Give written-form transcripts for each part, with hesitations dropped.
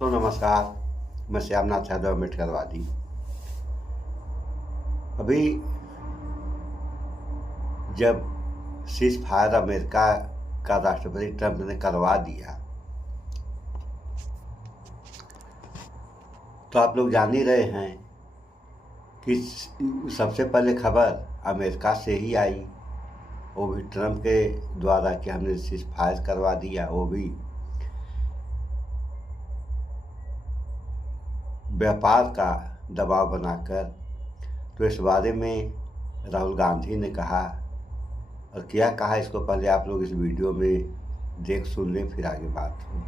तो नमस्कार। मैं श्यामनाथ यादव अम्बेडकरवादी। अभी जब सीज फायर अमेरिका का राष्ट्रपति ट्रंप ने करवा दिया तो आप लोग जान ही रहे हैं कि सबसे पहले खबर अमेरिका से ही आई, वो भी ट्रंप के द्वारा कि हमने सीज फायर करवा दिया, वो भी व्यापार का दबाव बनाकर। तो इस बारे में राहुल गांधी ने कहा, और क्या कहा इसको पहले आप लोग इस वीडियो में देख सुन लें, फिर आगे बात हो।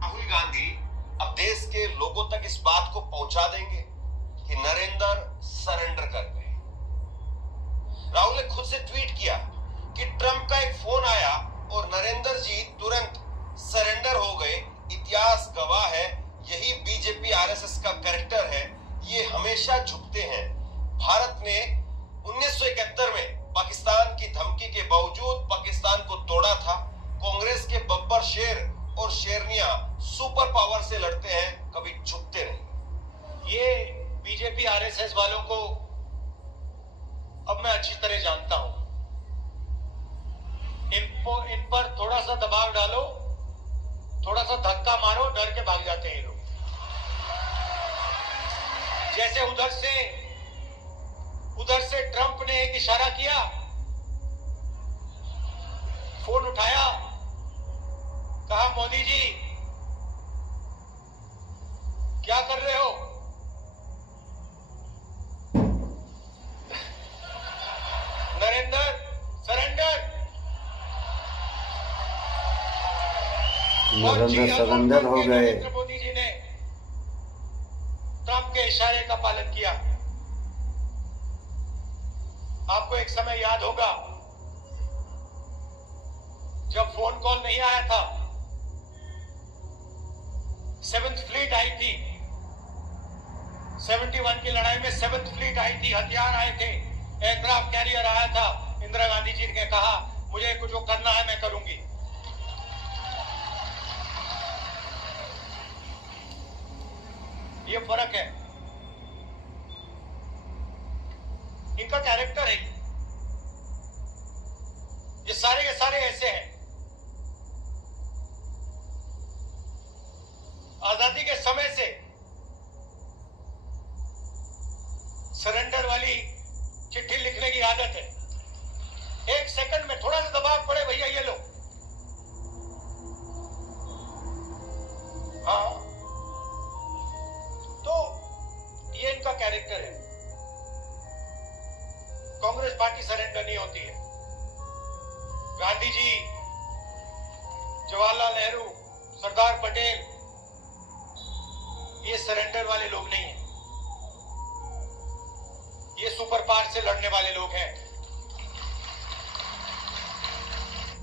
राहुल गांधी अब देश के लोगों तक इस बात को पहुंचा देंगे कि नरेंद्र सरेंडर कर गए। राहुल ने खुद से ट्वीट किया कि ट्रंप का एक फोन आया और नरेंद्र जी तुरंत सरेंडर हो गए। इतिहास गवाह है, यही बीजेपी आरएसएस का कैरेक्टर है, ये हमेशा झुकते हैं। भारत ने 1971 में पाकिस्तान की धमकी के बावजूद पाकिस्तान को तोड़ा था। कांग्रेस के बब्बर शेर और शेरनियां सुपर पावर से लड़ते हैं, कभी झुकते नहीं। ये बीजेपी आरएसएस वालों को अब मैं अच्छी तरह जानता हूं। इन पर थोड़ा सा दबाव डालो, थोड़ा सा धक्का मारो, डर के भाग जाते हैं ये लोग। जैसे उधर से ट्रंप ने एक इशारा किया, फोन उठाया, कहा मोदी जी क्या कर रहे हो? नरेंद्र सरेंडर। नरेंद्र सरेंडर हो गए। मोदी जी ने ट्रंप के इशारे का पालन किया। आपको एक समय याद होगा जब फोन कॉल नहीं आया था, 7th फ्लीट आई थी, 71 की लड़ाई में 7th फ्लीट आई थी, हथियार आए थे, एयरक्राफ्ट कैरियर आया था। इंदिरा गांधी जी ने कहा मुझे कुछ जो करना है मैं करूंगी। ये फर्क है, इनका कैरेक्टर है। ये सारे के सारे ऐसे हैं। आजादी के समय से सरेंडर वाली चिट्ठी लिखने की आदत है। 1 सेकंड में थोड़ा सा दबाव पड़े, भैया ये लो। हाँ, तो ये इनका कैरेक्टर है। कांग्रेस पार्टी सरेंडर नहीं होती है। गांधी जी, जवाहरलाल नेहरू, सरदार पटेल, ये सरेंडर वाले लोग नहीं हैं। ये सुपर पावर से लड़ने वाले लोग हैं।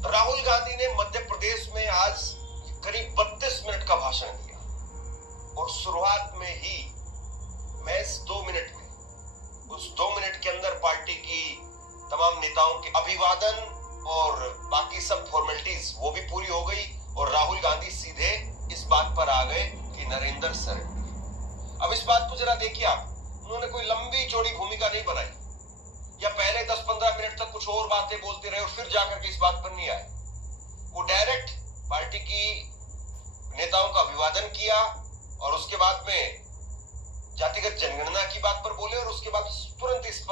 राहुल गांधी ने मध्य प्रदेश में आज करीब 32 मिनट का भाषण दिया और शुरुआत में ही महज 2 मिनट में, उस 2 मिनट के अंदर पार्टी की तमाम नेताओं के अभिवादन और बाकी सब फॉर्मेलिटीज वो भी पूरी हो गई और राहुल गांधी सीधे इस बात पर आ गए कि नरेंद्र सरेंडर। अब इस बात को जरा देखिए आप, उन्होंने कोई लंबी चौड़ी भूमिका नहीं बनाई या पहले 10-15 मिनट तक कुछ और बातें बोलते रहे और फिर जाकर के इस बात पर नहीं आए। वो डायरेक्ट पार्टी की नेताओं का अभिवादन किया और उसके बाद में जातिगत जनगणना की बात पर बोले और उसके बाद तुरंत इस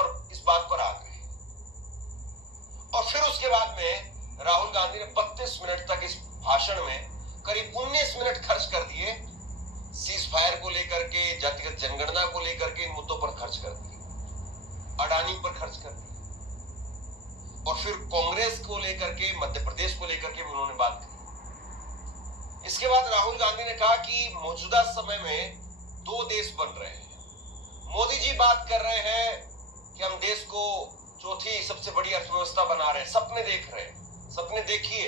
बात पर आ गए। और फिर उसके बाद में राहुल गांधी ने 32 मिनट तक इस भाषण में करीब 19 मिनट खर्च कर दिए सीज फायर को लेकर के, जातिगत जनगणना को लेकर के, इन मुद्दों पर खर्च कर दिए, अडानी पर खर्च कर दिए और फिर कांग्रेस को लेकर के, मध्य प्रदेश को लेकर के उन्होंने बात की। इसके बाद राहुल गांधी ने कहा कि मौजूदा समय में 2 देश बन रहे हैं। मोदी जी बात कर रहे हैं कि हम देश को चौथी सबसे बड़ी अर्थव्यवस्था बना रहे हैं, सपने देख रहे हैं, सपने देखिए।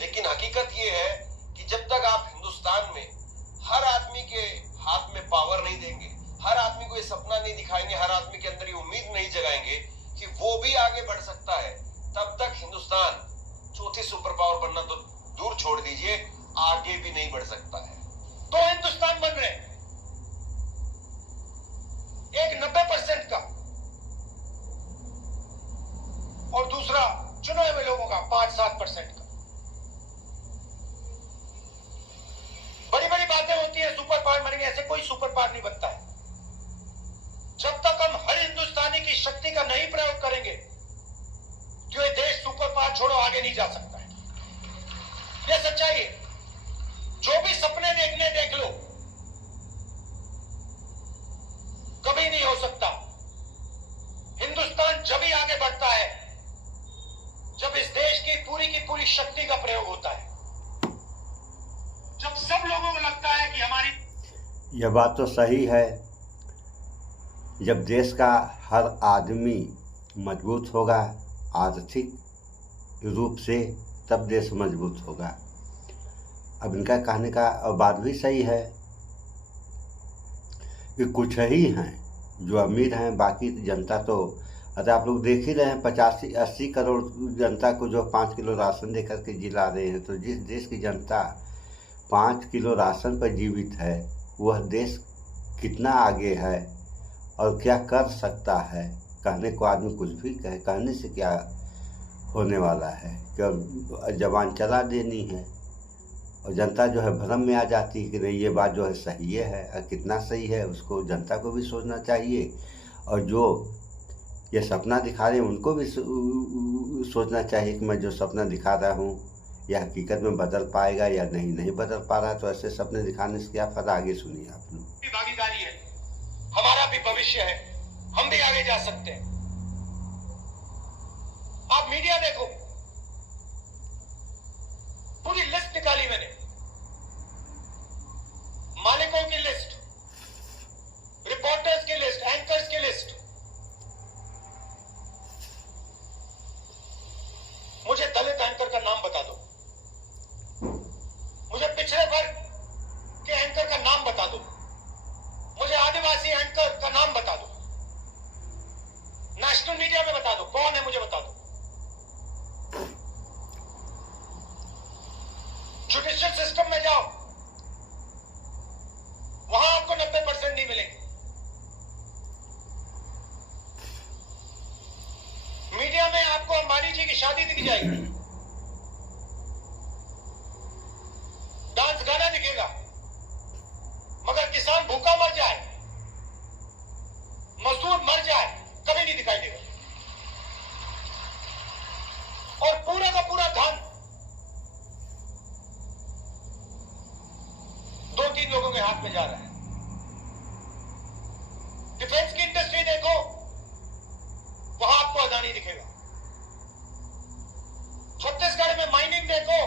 लेकिन हकीकत यह है कि जब तक आप हिंदुस्तान में हर आदमी के हाथ में पावर नहीं देंगे, हर आदमी को ये सपना नहीं दिखाएंगे, हर आदमी के अंदर ये उम्मीद नहीं जगाएंगे कि वो भी आगे बढ़ सकता है, तब तक हिंदुस्तान चौथी सुपर पावर बनना तो दूर छोड़ दीजिए, आगे भी नहीं बढ़ सकता है। दो हिंदुस्तान बन रहे हैं, एक 90% का और दूसरा चुने हुए लोगों का 5-7% का। बड़ी बड़ी बातें होती है सुपर पावर बनेंगे, ऐसे कोई सुपर पावर नहीं बनता है। जब तक हम हर हिंदुस्तानी की शक्ति का नहीं प्रयोग करेंगे तो ये देश सुपर पावर छोड़ो आगे नहीं जा सकता है। ये सच्चाई है। जो भी सपने देखने देख लो, कभी नहीं हो सकता। हिंदुस्तान जब ही आगे बढ़ता है जब इस देश की पूरी शक्ति का प्रयोग होता है, जब सब लोगों को लगता है कि हमारी। यह बात तो सही है। जब देश का हर आदमी मजबूत होगा आर्थिक रूप से, तब देश मजबूत होगा। अब इनका कहने का बात भी सही है कि कुछ ही हैं जो अमीर हैं, बाकी जनता तो अरे आप लोग देख ही रहे हैं 85-80 करोड़ जनता को जो 5 किलो राशन देकर के जिला रहे हैं। तो जिस देश की जनता 5 किलो राशन पर जीवित है, वह देश कितना आगे है और क्या कर सकता है। कहने को आदमी कुछ भी कहे, कहने से क्या होने वाला है कि जबान चला देनी है और जनता जो है भ्रम में आ जाती है कि नहीं ये बात जो है सही है। और कितना सही है उसको जनता को भी सोचना चाहिए, और जो ये सपना दिखा रहे हैं उनको भी सोचना चाहिए कि मैं जो सपना दिखा रहा हूँ यह हकीकत में बदल पाएगा या नहीं बदल पा रहा। तो ऐसे सपने दिखाने से क्या फायदा। आगे सुनिए आप लोग। भागीदारी है, हमारा भी भविष्य है, हम भी आगे जा सकते हैं। आप मीडिया देखो, पूरी लिस्ट निकाली मैंने, मालिकों की लिस्ट, रिपोर्टर्स की लिस्ट, एंकर्स की लिस्ट। मुझे दलित एंकर का नाम बता दो, मुझे पिछड़े वर्ग के एंकर का नाम बता दो, मुझे आदिवासी एंकर का नाम बता दो, नेशनल मीडिया में बता दो कौन है, मुझे बता दो। जुडिशियल सिस्टम में जाओ, वहां आपको 90% नहीं मिलेंगे। मीडिया में आपको अंबानी जी की शादी दिख जाएगी, डांस गाना दिखेगा, मगर किसान भूखा मर जाए, मजदूर मर जाए, कभी नहीं दिखाई देगा। और पूरा का पूरा धन 2-3 लोगों के हाथ में जा रहा है। डिफेंस की इंडस्ट्री देखो, वहां आपको अदानी दिखेगा। छत्तीसगढ़ में माइनिंग देखो,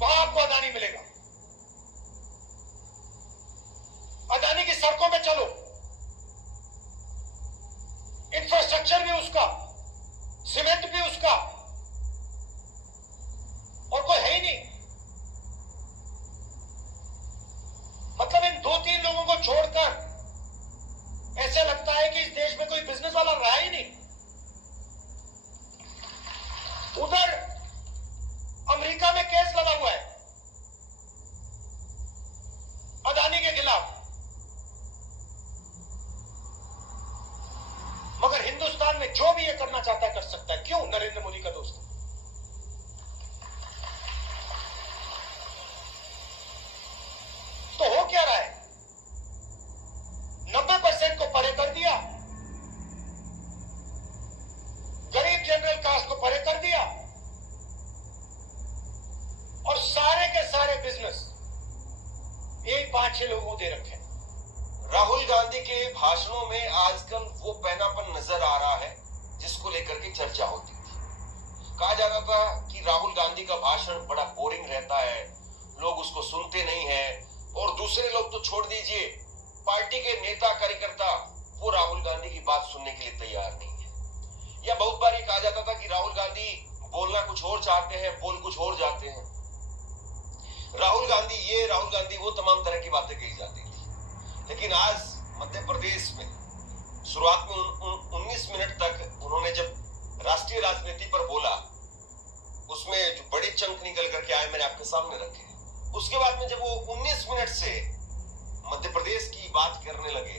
वहां आपको अदानी मिलेगा। अदानी की सड़कों में चलो, इंफ्रास्ट्रक्चर भी उसका, सीमेंट भी उसका, और कोई है ही नहीं। मतलब इन 2-3 लोगों को छोड़कर ऐसा लगता है कि इस देश में कोई बिजनेस वाला रहा ही नहीं। उधर अमेरिका में केस लगा हुआ है अदानी के खिलाफ, मगर हिंदुस्तान में जो भी ये करना चाहता है कर सकता है। क्यों? नरेंद्र मोदी का दोस्त। तो हो क्या रहा है? 90% को परे कर दिया, गरीब जनरल कास्ट को परे कर दिया, और सारे के सारे बिजनेस यही 5-6 लोगों को दे रखे हैं। राहुल गांधी के भाषणों में आजकल वो पहनापन नजर आ रहा है जिसको लेकर के चर्चा होती थी। कहा जाता था कि राहुल गांधी का भाषण बड़ा बोरिंग रहता है, लोग उसको सुनते नहीं हैं, और दूसरे लोग तो छोड़ दीजिए, पार्टी के नेता कार्यकर्ता वो राहुल गांधी की बात सुनने के लिए तैयार नहीं है। या बहुत बार ये कहा जाता था कि राहुल गांधी बोलना कुछ और चाहते हैं, बोल कुछ और जाते हैं। राहुल गांधी ये, राहुल गांधी वो, तमाम तरह की बातें कही जाती थी। लेकिन आज मध्य प्रदेश में शुरुआत में 19 मिनट तक उन्होंने जब राष्ट्रीय राजनीति पर बोला, उसमें जो बड़ी चंक निकल करके आए मैंने आपके सामने रखे। उसके बाद में जब वो 19 मिनट से मध्य प्रदेश की बात करने लगे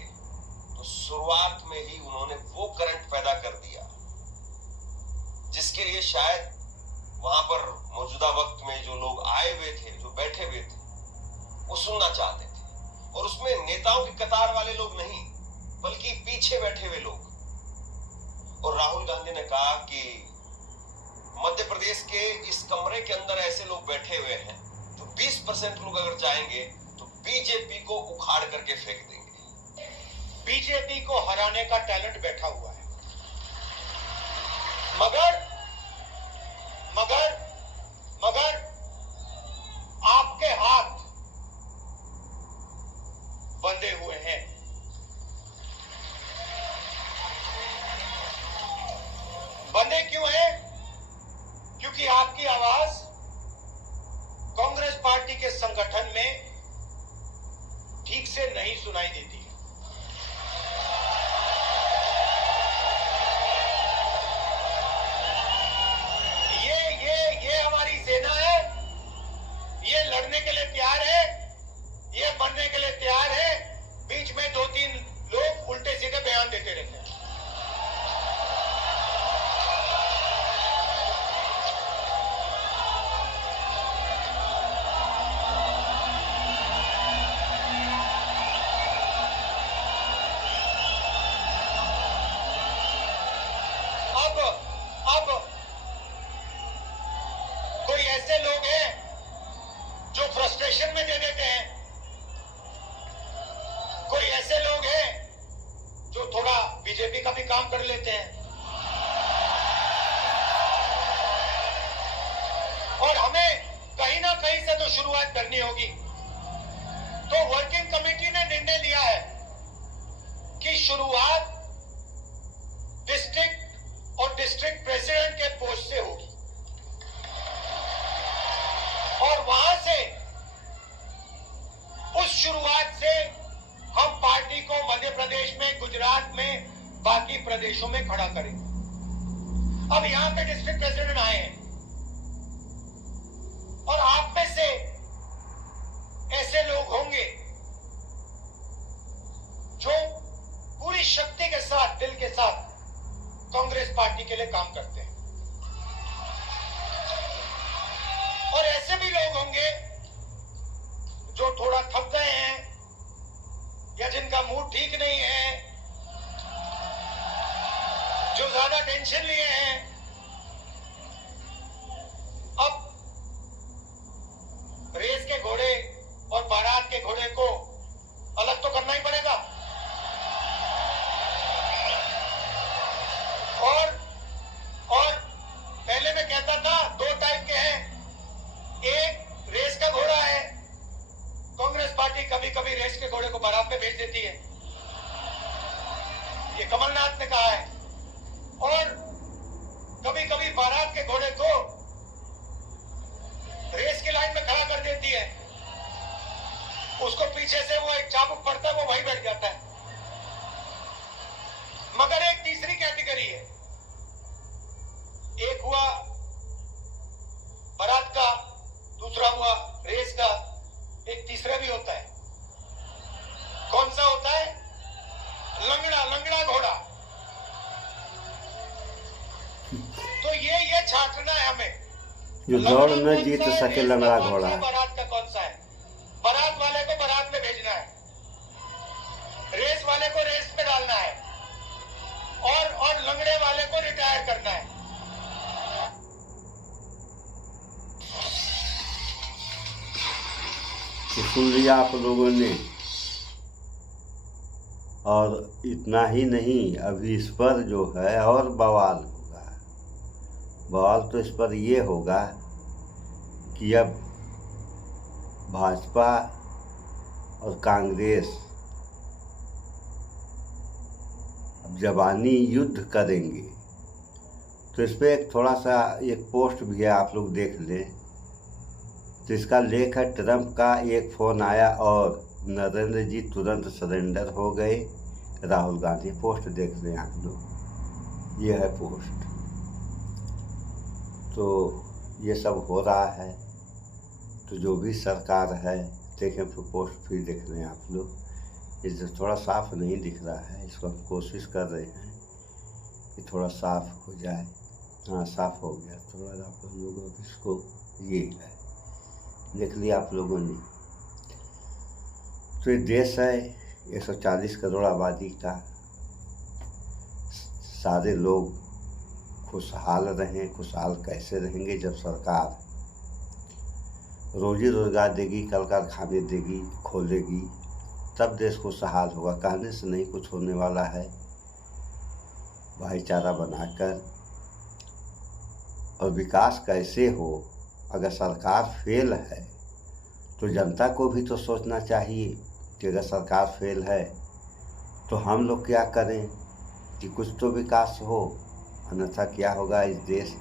तो शुरुआत में ही उन्होंने वो करंट पैदा कर दिया जिसके लिए शायद वहां पर मौजूदा वक्त में जो लोग आए हुए थे, जो बैठे हुए थे, वो सुनना चाहते थे। और उसमें नेताओं की कतार वाले लोग नहीं, बल्कि पीछे बैठे हुए लोग। और राहुल गांधी ने कहा कि मध्य प्रदेश के इस कमरे के अंदर ऐसे लोग बैठे हुए हैं जो 20% लोग अगर जाएंगे तो बीजेपी को उखाड़ करके फेंक देंगे। बीजेपी को हराने का टैलेंट बैठा हुआ है, मगर आपके हाथ बंधे हुए हैं। बंधे क्यों हैं? क्योंकि आपकी आवाज कांग्रेस पार्टी के संगठन में ठीक से नहीं सुनाई देती है। ये हमारी सेना है, ये लड़ने के लिए तैयार है, ये बनने के लिए तैयार है। बीच में 2-3 लोग उल्टे सीधे बयान देते रहते हैं। अब कोई ऐसे लोग हैं जो फ्रस्ट्रेशन में दे देते हैं, कोई ऐसे लोग हैं जो थोड़ा बीजेपी का भी काम कर लेते हैं। और हमें कहीं ना कहीं से तो शुरुआत करनी होगी। तो वर्किंग कमेटी ने निर्णय लिया है कि शुरुआत डिस्ट्रिक्ट और डिस्ट्रिक्ट प्रेसिडेंट के पोस्ट से होगी और वहां से उस शुरुआत से हम पार्टी को मध्य प्रदेश में, गुजरात में, बाकी प्रदेशों में खड़ा करेंगे। अब यहां पे डिस्ट्रिक्ट प्रेसिडेंट आए हैं और आप में से ऐसे लोग होंगे जो पूरी शक्ति के साथ, दिल के साथ कांग्रेस पार्टी के लिए काम करते हैं। और ऐसे भी लोग होंगे जो थोड़ा थक गए हैं या जिनका मूड ठीक नहीं है, जो ज्यादा टेंशन लिए हैं। अब रेस के घोड़े और बारात के घोड़े को अलग तो करना ही पड़ेगा। और पहले मैं कहता था 2 टाइप के हैं, एक रेस का घोड़ा है। कांग्रेस पार्टी कभी कभी रेस के घोड़े को बारात में भेज देती है, ये कमलनाथ ने कहा है। और कभी कभी बारात के घोड़े को रेस की लाइन में खड़ा कर देती है, उसको पीछे से वो एक चाबुक पड़ता है, वो वहीं बैठ जाता है। मगर एक तीसरी कैटेगरी है, एक हुआ बारात का, दूसरा हुआ रेस का, एक तीसरा भी होता है। कौन सा होता है? लंगड़ा घोड़ा। तो ये छांटना है हमें, जो दौड़ में जीत सके लंगड़ा घोड़ा। बारात का कौन सा है? बारात वाले को बारात में भेजना है, रेस वाले को रेस में डालना है और लंगड़े वाले को रिटायर करना है। तो सुन लिया आप लोगों ने। और इतना ही नहीं, अभी इस पर जो है और बवाल होगा। बवाल तो इस पर ये होगा कि अब भाजपा और कांग्रेस अब ज़बानी युद्ध करेंगे। तो इस पर एक थोड़ा सा एक पोस्ट भी है, आप लोग देख लें। तो इसका लेख है, ट्रंप का एक फ़ोन आया और नरेंद्र जी तुरंत सरेंडर हो गए। राहुल गांधी पोस्ट देख लें आप लोग, ये है पोस्ट। तो ये सब हो रहा है। तो जो भी सरकार है, देखें पोस्ट फिर देख लें आप लोग। इसे थोड़ा साफ नहीं दिख रहा है, इसको हम कोशिश कर रहे हैं कि थोड़ा साफ हो जाए। हाँ, साफ हो गया थोड़ा। आप लोगों इसको ये है, देख लिया आप लोगों ने। तो ये देश है 140 करोड़ आबादी का, सारे लोग खुशहाल रहें। खुशहाल कैसे रहेंगे जब सरकार रोजी रोजगार देगी, कल कारखाने देगी, खोलेगी, तब देश खुशहाल होगा। कहने से नहीं कुछ होने वाला है। भाईचारा बनाकर और विकास कैसे हो, अगर सरकार फेल है तो जनता को भी तो सोचना चाहिए कि अगर सरकार फेल है तो हम लोग क्या करें कि कुछ तो विकास हो, अन्यथा क्या होगा इस देश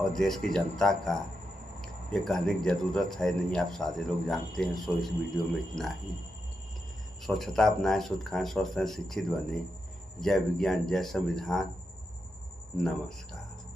और देश की जनता का, ये कहने की ज़रूरत है नहीं, आप सारे लोग जानते हैं। सो इस वीडियो में इतना ही। स्वच्छता अपनाएं, शुद्ध खाएं, स्वस्थ रहें, शिक्षित बने। जय विज्ञान, जय संविधान। नमस्कार।